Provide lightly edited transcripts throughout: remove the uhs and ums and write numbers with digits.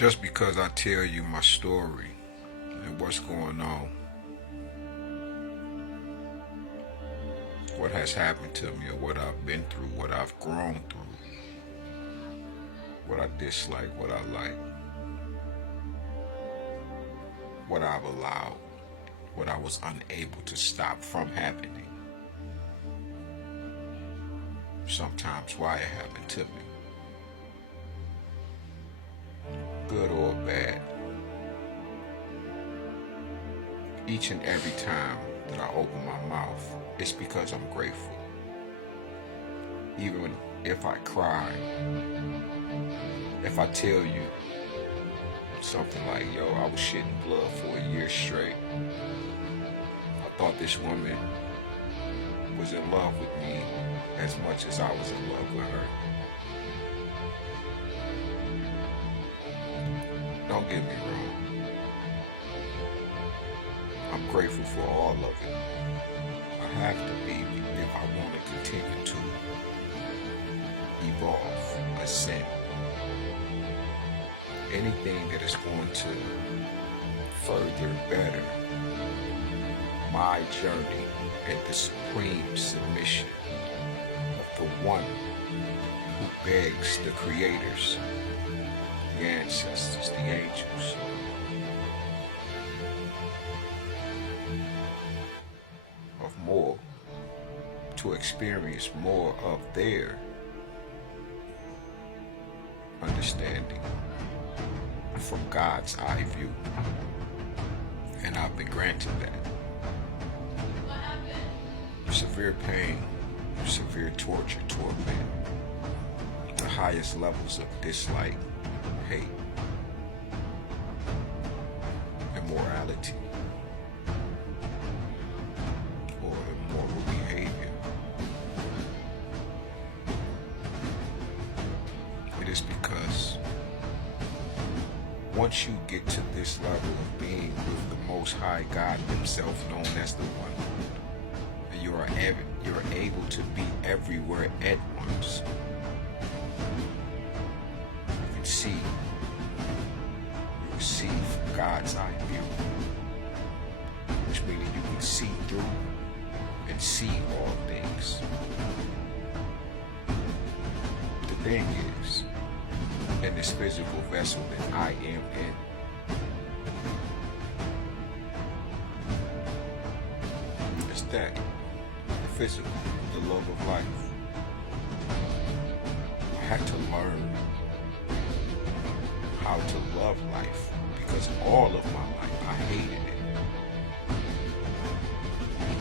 Just because I tell you my story and what's going on, what has happened to me, or what I've been through, what I've grown through, what I dislike, what I like, what I've allowed, what I was unable to stop from happening, sometimes why it happened to me, good or bad. Each and every time that I open my mouth, it's because I'm grateful. Even if I cry, if I tell you something like, yo, I was shitting blood for a year straight. I thought this woman was in love with me as much as I was in love with her. Don't get me wrong. I'm grateful for all of it. I have to be if I want to continue to evolve, ascend. Anything that is going to further better my journey and the supreme submission of the one who begs the creators, the ancestors, the angels, of more, to experience more of their understanding from God's eye view. And I've been granted that. Severe pain, severe torture, torment, the highest levels of dislike, hate, immorality, or immoral behavior. It is because once you get to this level of being with the Most High God Himself, known as the One, you're able to be everywhere at once. You can see, you receive from God's eye view, which means you can see through and see all things. The thing is, in this physical vessel that I am in, it's that the physical, the love of life. I had to learn how to love life because all of my life I hated it.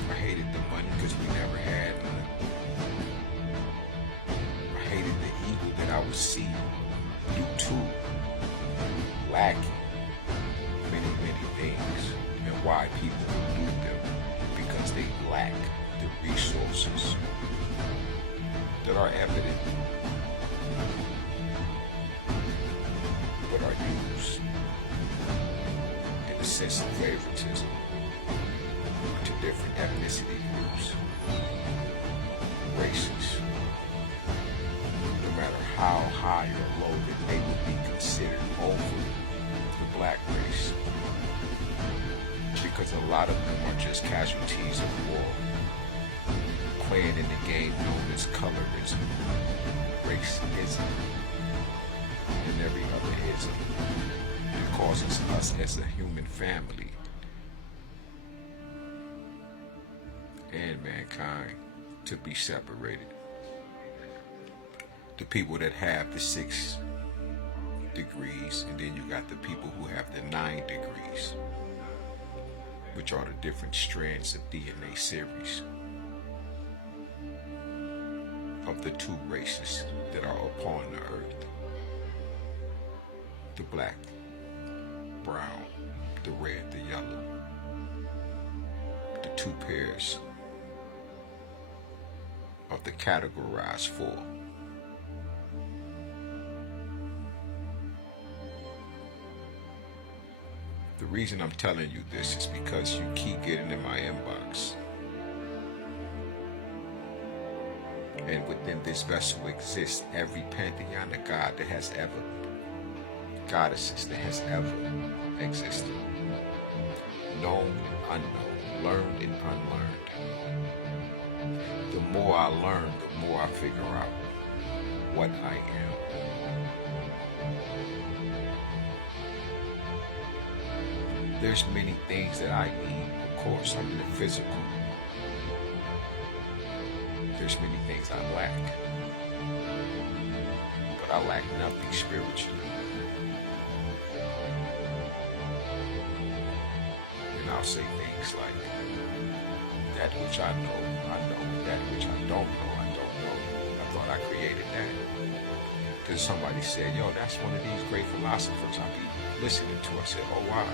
I hated the money because we never had none. I hated the evil that I would see due to lacking many things, and why people would do them because they lack the resources that are evident but are used in a sense of favoritism to different ethnicity groups, races, no matter how high or low that they would be considered over the black race, because a lot of them are just casualties of war, playing in the game known as colorism, racism, and every other ism that causes us as a human family and mankind to be separated. The people that have the 6 degrees, and then you got the people who have the 9 degrees, which are the different strands of DNA series of the 2 races that are upon the earth. The black, brown, the red, the yellow. The 2 pairs of the categorized 4. The reason I'm telling you this is because you keep getting in my inbox. And within this vessel exists every pantheon of God that has ever goddesses that has ever existed. Known and unknown, learned and unlearned. The more I learn, the more I figure out what I am. There's many things that I need. Of course, I'm in the physical. There's many things I lack. But I lack nothing spiritually. And I'll say things like, that which I know, that which I don't know, I don't know. I thought I created that. Because somebody said, yo, that's one of these great philosophers I be listening to. I said, oh, wow.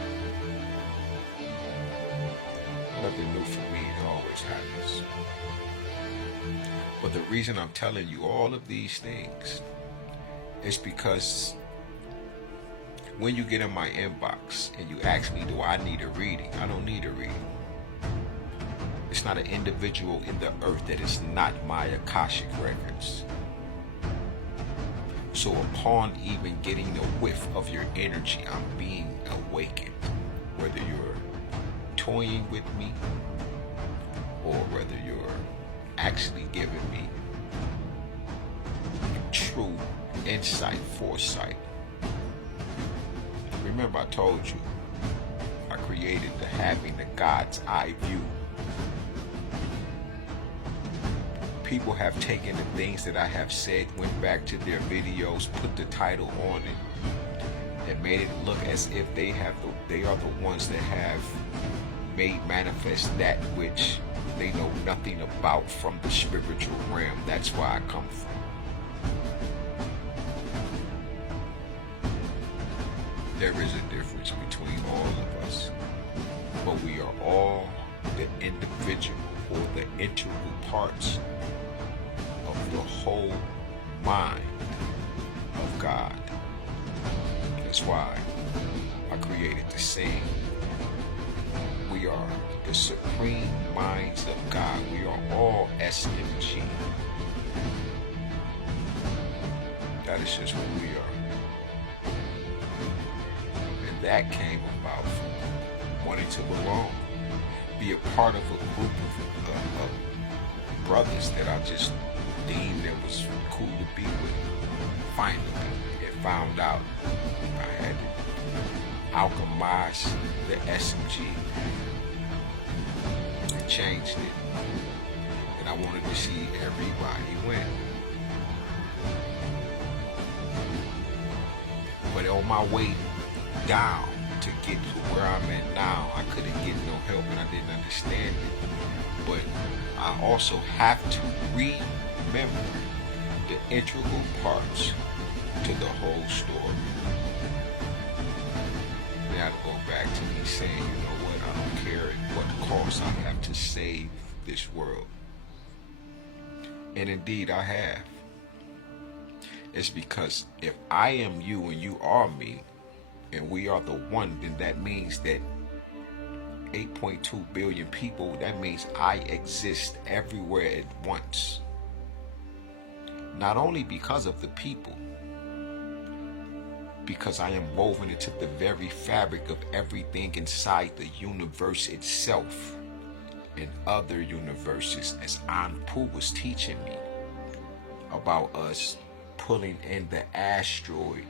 Nothing new for me, it always happens. But the reason I'm telling you all of these things is because when you get in my inbox and you ask me, do I need a reading? I don't need a reading. It's not an individual in the earth that is not my Akashic records. So upon even getting a whiff of your energy, I'm being awakened. Whether you're toying with me or whether you're actually giving me true insight, foresight. Remember I told you, I created the having the God's eye view. People have taken the things that I have said, went back to their videos, put the title on it, and made it look as if they are the ones that have made manifest that which they know nothing about from the spiritual realm. That's where I come from. There is a difference between all of us, but we are all the individual or the integral parts of the whole mind of God. That's why I created the saying, we are the supreme minds of God. We are all SMG. That is just who we are. And that came about from wanting to belong, be a part of a group of brothers that I just deemed that was cool to be with. Finally, it found out I had to alchemize the SMG and changed it. And I wanted to see everybody win. But on my way down to get to where I'm at now, I couldn't get no help and I didn't understand it. But I also have to remember the integral parts to the whole story. Now to go back to me saying, you know what, I don't care at what cost I have to save this world. And indeed I have. It's because if I am you and you are me, and we are the one, then that means that 8.2 billion people, that means I exist everywhere at once. Not only because of the people, because I am woven into the very fabric of everything inside the universe itself and other universes, as Anpu was teaching me about us pulling in the asteroid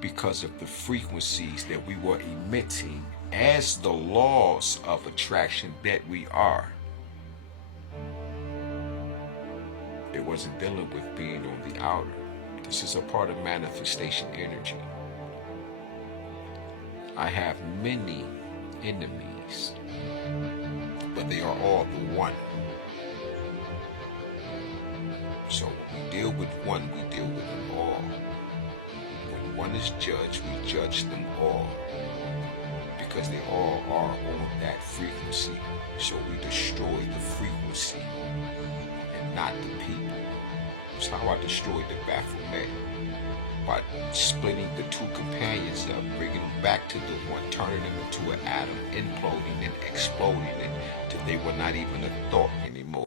because of the frequencies that we were emitting as the laws of attraction that we are. It wasn't dealing with being on the outer. This is a part of manifestation energy. I have many enemies, but they are all the one. So when we deal with one, we deal with them all. When one is judged, we judge them all, because they all are on that frequency. So we destroy the frequency and not the people. That's how I destroyed the Baphomet, by splitting the two companions up, bringing them back to the one, turning them into an atom, imploding and exploding it till they were not even a thought anymore.